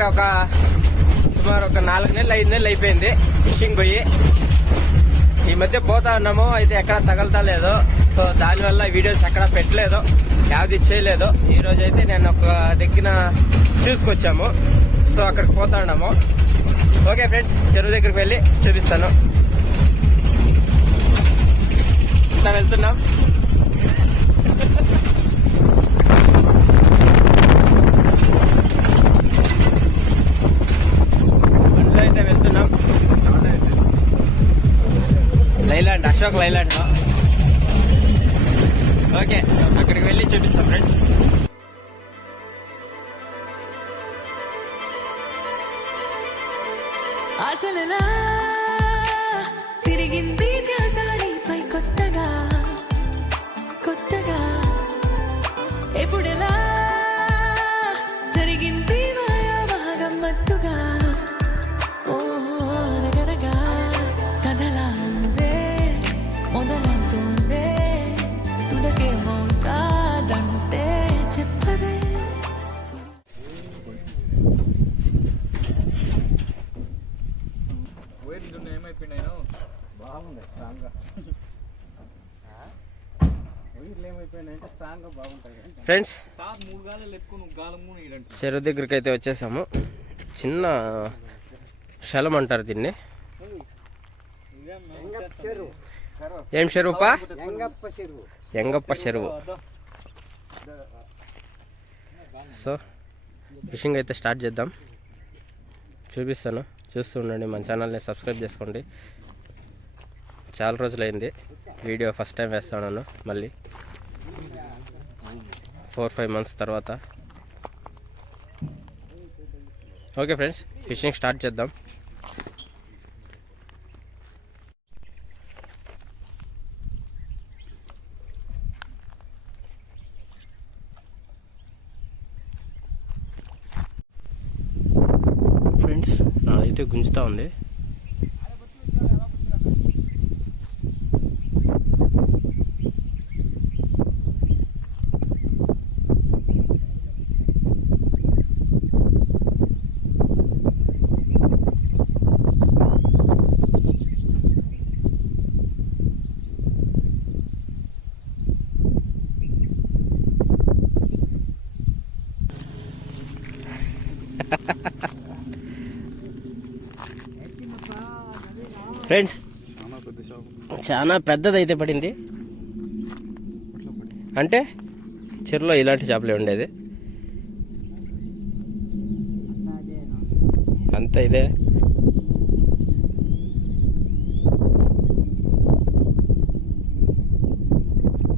దగ్గర ఒక సుమారు ఒక నాలుగు నెలలు ఐదు నెలలు అయిపోయింది ఫిషింగ్ పోయి. ఈ మధ్య పోతా ఉన్నాము అయితే ఎక్కడ తగలతా లేదు. సో దానివల్ల వీడియోస్ ఎక్కడ పెట్టలేదు యావది చేయలేదు. ఈరోజు అయితే నేను ఒక దగ్గర చూసుకొచ్చాము. సో అక్కడికి పోతా ఉన్నాము. ఓకే ఫ్రెండ్స్ చెరువు దగ్గరికి వెళ్ళి చూపిస్తాను. ఇట్లా వెళ్తున్నాం. అశోక్ లైలాండ్ ఓకే అక్కడికి వెళ్ళి చూపిస్తాం ఫ్రెండ్స్ బాగుంది స్ట్రాంగ్గా ఫ్రెండ్స్ చెరువు దగ్గరికి అయితే వచ్చేసాము. చిన్న శలం అంటారు దీన్ని. ఏం చెరువుపా చెరువు ఎంగప్ప చెరువు. సో ఫిషింగ్ అయితే స్టార్ట్ చేద్దాం. చూపిస్తాను. చూస్తూ ఉండండి మన ఛానల్ని సబ్స్క్రైబ్ చేసుకోండి. చాలా రోజులైంది. వీడియో ఫస్ట్ టైం వేస్తున్నాను మళ్ళీ ఫోర్ ఫైవ్ మంత్స్ తర్వాత. ఓకే ఫ్రెండ్స్ ఫిషింగ్ స్టార్ట్ చేద్దాం ఫ్రెండ్స్ నాదైతే గుంజుతా ఉంది ఫ్రెండ్స్ చాలా పెద్ద షాపు. చాలా పెద్దదైతే పడింది. అంటే చెరువులో ఇలాంటి చేపలే ఉండేది. అంత ఇదే.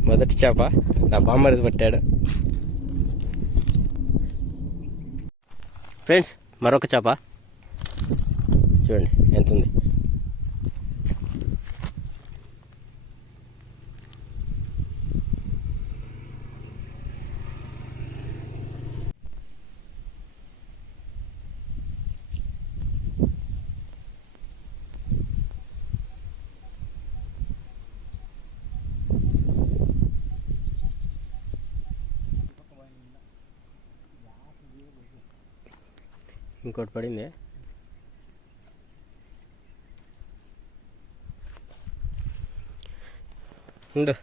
మొదటి చేప నా బామ్మరిది పట్టాడు. ఫ్రెండ్స్ మరొక చేప. చూడండి ఎంత ఉంది ఇంకోటి పడింది? ఉండు.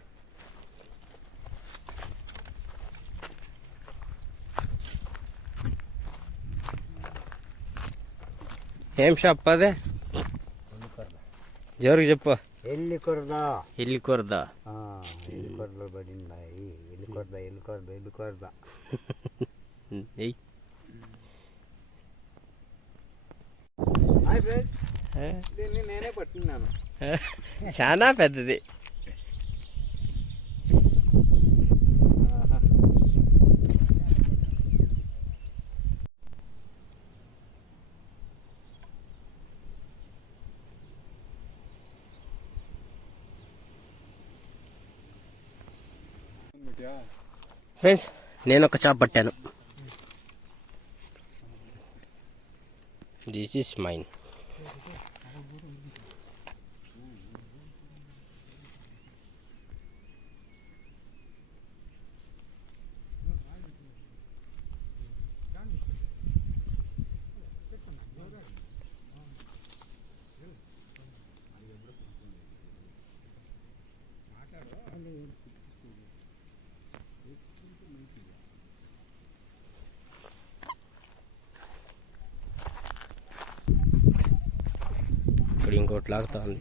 ఏం షాప్ అదే? జోరుకి చెప్పు. ఎల్లి కొరదా ఇల్లు కూరదా ఎల్లి కొరలో పడిందాయి ఎల్లి కొరదా ఎల్లి కొరదా ఎల్లి కొరదా దీన్ని నేనే పట్టుకున్నాను. చాలా పెద్దది. ఫ్రెండ్స్ నేను ఒక చేప పట్టాను. దిస్ ఈస్ మైన్ ఇంకోటి లాగుతా ఉంది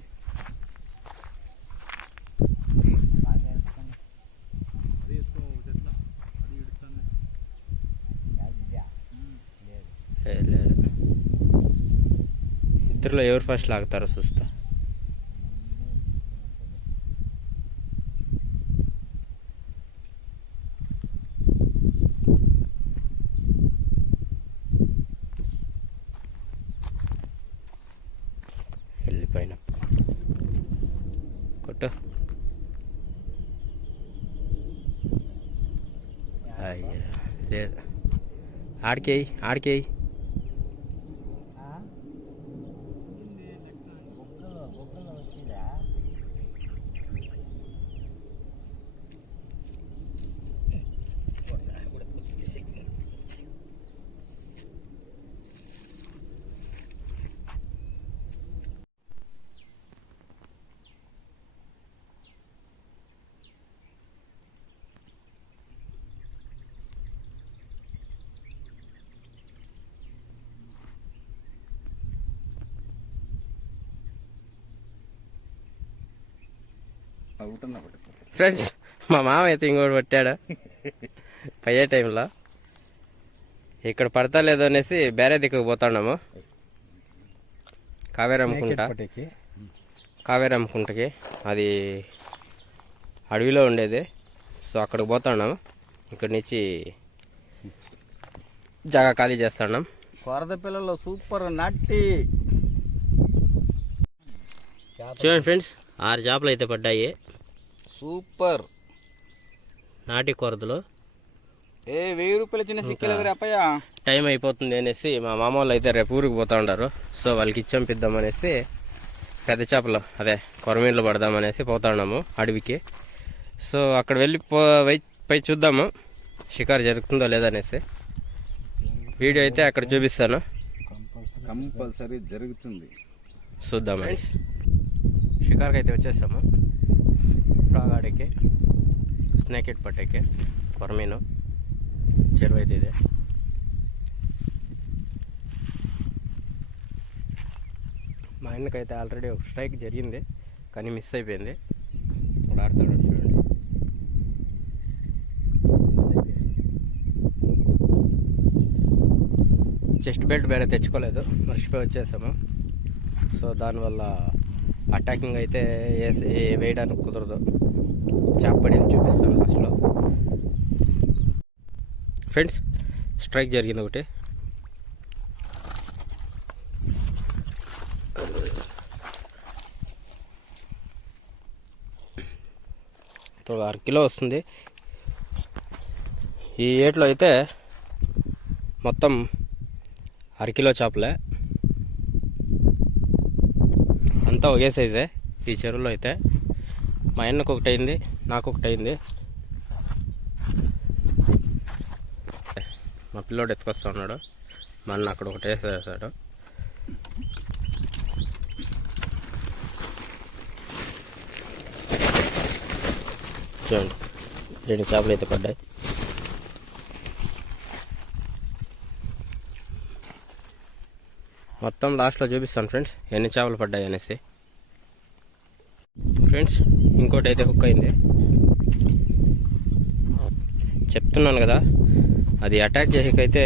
ఇద్దరులో ఎవరు ఫస్ట్ లాగుతారో చూస్తా ఆడికేయి ఆడికేయి ఫ్రెండ్స్ మా మామ అయితే ఇంకోటి పట్టాడు పయ్యే టైంలో. ఇక్కడ పడతా లేదో అనేసి వేరే దిక్కుకు పోతున్నాము. కావేరి అమ్ముకుంటా కావేరి అమ్ముకుంటకి అది అడవిలో ఉండేది. సో అక్కడికి పోతున్నాము. ఇక్కడి నుంచి జాగా ఖాళీ చేస్తున్నాం. కొరద పిల్లలు సూపర్ నట్టి. చూడండి ఫ్రెండ్స్ ఆరు చేపలు అయితే పడ్డాయి. సూపర్. నాటి కొరతలు. ఏ వెయ్యి రూపాయలు చిన్న సిక్కలేదు అప్పయ్య? టైం అయిపోతుంది అనేసి మా మామ వాళ్ళు అయితే రేపు ఊరికి పోతా ఉంటారు సో వాళ్ళకి ఇచ్చంపిద్దాం అనేసి పెద్ద చేపలు అదే కొరమీన్లు పడదామనేసి పోతా ఉన్నాము అడవికి. సో అక్కడ వెళ్ళి పో పై చూద్దాము షికారు జరుగుతుందో లేదనేసి వీడియో అయితే అక్కడ చూపిస్తాను. కంపల్సరీ జరుగుతుంది. చూద్దాం షికార్కి అయితే వచ్చేసాము. ಫ್ರಾಗ್ స్నేక్ ఇట్ పట్టేకి కొరమీను చెరువు అయితే మా మా ఆయనకైతే ఆల్రెడీ ఒక స్ట్రైక్ జరిగింది కానీ మిస్ అయిపోయింది ఇప్పుడు ఆడుతాడు చూడండి చెస్ట్ బెల్ట్ వేరే తెచ్చుకోలేదు మర్చిపోయి వచ్చేసాము సో దానివల్ల అటాకింగ్ అయితే వేసి వేయడానికి కుదరదు. చెప్పడేది చూపిస్తాను లాస్ట్లో ఫ్రెండ్స్ స్ట్రైక్ జరిగింది ఒకటి. అర కిలో వస్తుంది. ఈ ఏట్లో అయితే మొత్తం అరకిలో చేపలే. అంతా ఒకే సైజే ఈ చెరువులో అయితే మా అన్నకు ఒకటి అయింది నాకు ఒకటి అయింది మా పిల్లోడు ఎత్తుకొస్తా ఉన్నాడు. మళ్ళీ అక్కడ ఒకటి వేసేసాడు చూడండి రెండు చేపలు అయితే పడ్డాయి. మొత్తం లాస్ట్లో చూపిస్తాను ఫ్రెండ్స్ ఎన్ని చేపలు పడ్డాయి అనేసి. ఫ్రెండ్స్ ఇంకోటి అయితే హుక్ అయింది. చెప్తున్నాను కదా అది అటాక్ చేసేకైతే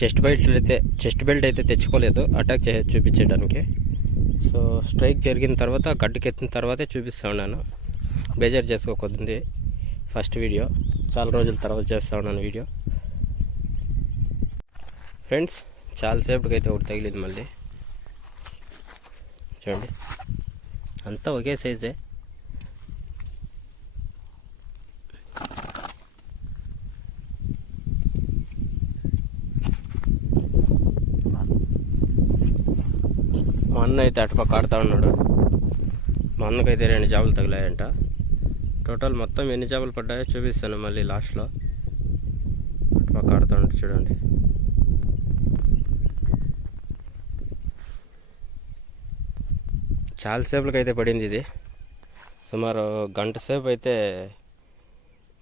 చెస్ట్ బెల్ట్ అయితే చెస్ట్ బెల్ట్ అయితే తెచ్చుకోలేదు అటాక్ చేసి చూపించడానికి. సో స్ట్రైక్ జరిగిన తర్వాత గడ్డకెత్తిన తర్వాతే చూపిస్తూ ఉన్నాను. బేజర్ చేసుకోకొద్ది ఫస్ట్ వీడియో చాలా రోజుల తర్వాత చేస్తూ ఉన్నాను వీడియో ఫ్రెండ్స్ చాలాసేపటికి అయితే ఒకటి తగిలింది మళ్ళీ. చూడండి. అంతా ఒకే సైజే. మా అన్న అయితే అటుపక్క ఆడుతూ ఉన్నాడు. మా అన్నకైతే రెండు చేపలు తగిలాయంట. టోటల్ మొత్తం ఎన్ని చేపలు పడ్డాయో చూపిస్తాను మళ్ళీ లాస్ట్లో. అటుపక్క ఆడుతూ ఉంటాడు చూడండి. చాలా సేపులకి అయితే పడింది ఇది. సుమారు గంట సేపు అయితే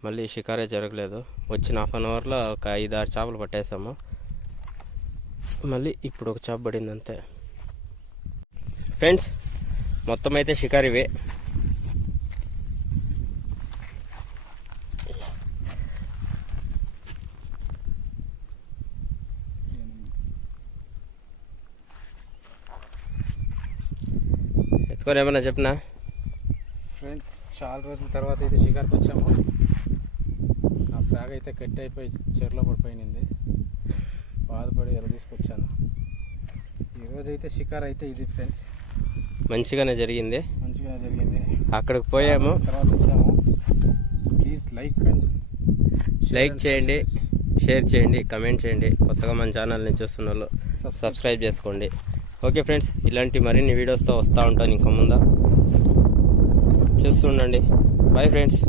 మళ్ళీ షికారే జరగలేదు. వచ్చిన హాఫ్ అన్ అవర్లో ఒక ఐదు ఆరు చేపలు పట్టేసాము. మళ్ళీ ఇప్పుడు ఒక చేప పడింది అంతే. ఫ్రెండ్స్ మొత్తం అయితే షికారివే. ఎత్తుకొని ఏమన్నా చెప్పినా? ఫ్రెండ్స్ చాలా రోజుల తర్వాత అయితే షికార్కి వచ్చాము. నా ఫ్రాగ్ అయితే కట్ అయిపోయి చెరులో పడిపోయింది బాధపడి ఎలా తీసుకొచ్చాను. ఈరోజు అయితే షికార్ అయితే ఇది ఫ్రెండ్స్. మంచిగానే జరిగింది. మంచిగా జరిగింది. అక్కడికి పోయాము. తర్వాత వచ్చాము. ప్లీజ్ లైక్ లైక్ చేయండి షేర్ చేయండి కమెంట్ చేయండి. కొత్తగా మన ఛానల్ని చూస్తున్న వాళ్ళు సబ్స్క్రైబ్ చేసుకోండి. ఓకే ఫ్రెండ్స్ ఇలాంటి మరిన్ని వీడియోస్తో వస్తూ ఉంటాను ఇంకా ముందా. చూస్తుండండి. Bye friends